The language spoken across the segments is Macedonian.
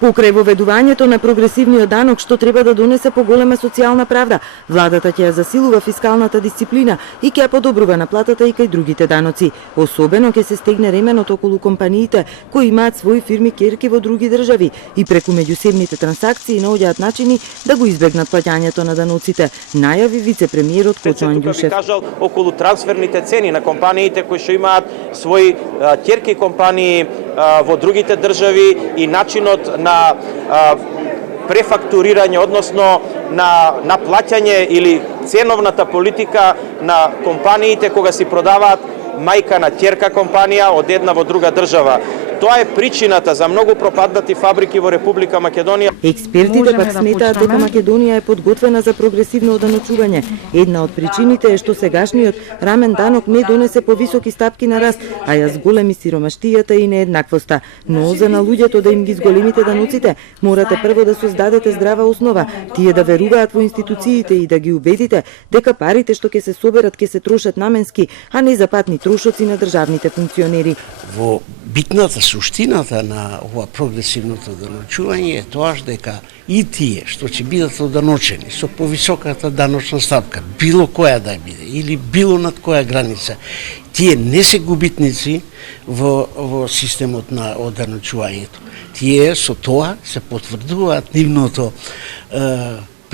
Покрај воведувањето на прогресивниот данок што треба да донесе поголема социјална правда, владата ќе ја засилува фискалната дисциплина и ќе ја подобрува наплатата и кај другите даноци. Особено ќе се стегне ременот околу компаниите кои имаат своји фирми ќерки во други држави и преку меѓусебните трансакции наоѓаат начини да го избегнат плаќањето на даноците, најави вице-премиерот Кочо Андјушев. Тука би кажал околу трансферните цени на компаниите кои што имаат своји ќерки компании во другите држави и начинот на префактурирање, односно на плаќање или ценовната политика на компаниите кога си продаваат мајка на ќерка компанија од една во друга држава. Тоа е причината за многу пропаднати фабрики во Република Македонија. Експертите пак сметаат дека Македонија е подготвена за прогресивно оданочување. Една од причините е што сегашниот рамен данок не донесе повисоки стапки на раст, а ја зголеми сиромаштијата и нееднаквоста. Но за на луѓето да им ги зголемите даноците, морате прво да создадете здрава основа, тие да веруваат во институциите и да ги убедите дека парите што ќе се соберат ќе се трошат наменски, а не за патни трошоци на државните функционери. Во битната суштината на ова прогресивното оданочување е тоа дека и тие што ќе бидат оданочени со повисоката даночна стапка, било која да биде или било над која граница, тие не се губитници во системот на оданочувањето. Тие со тоа се потврдуваат нивното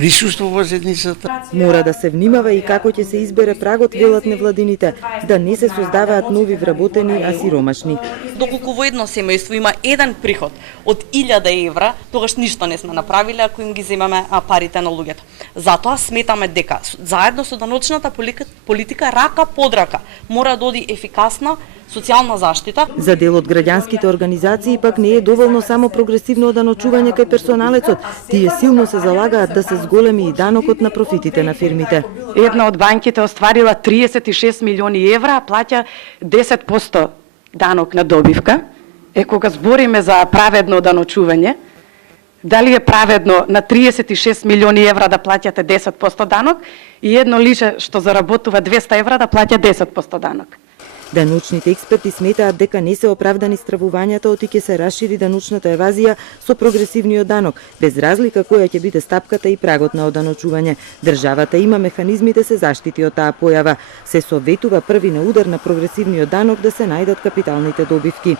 присуство во заедницата. Мора да се внимава и како ќе се избере прагот, велат невладините, да не се создаваат нови вработени, а сиромашни. Доколку во едно семејство има еден приход од 1000 евра, тогаш ништо не сме направиле ако им ги земаме парите на луѓето. Затоа сметаме дека заедно со даночната политика рака под рака мора да оди ефикасна социјална заштита. За дел од граѓанските организации пак не е доволно само прогресивно оданочување кај персоналецот. Тие силно се залагаат да се зголеми и данокот на профитите на фирмите. Една од банките остварила 36 милиони евра, плаќа 10% данок на добивка. Кога збориме за праведно оданочување, дали е праведно на 36 милиони евра да плаќате 10% данок и едно лише што заработува 200 евра да плаќа 10% данок? Даночните експерти сметаат дека не се оправдани стравувањата оти ќе се расшири даночната евазија со прогресивниот данок, без разлика која ќе биде стапката и прагот на оданочување. Државата има механизми да се заштити од таа појава. Се советува први на удар на прогресивниот данок да се најдат капиталните добивки.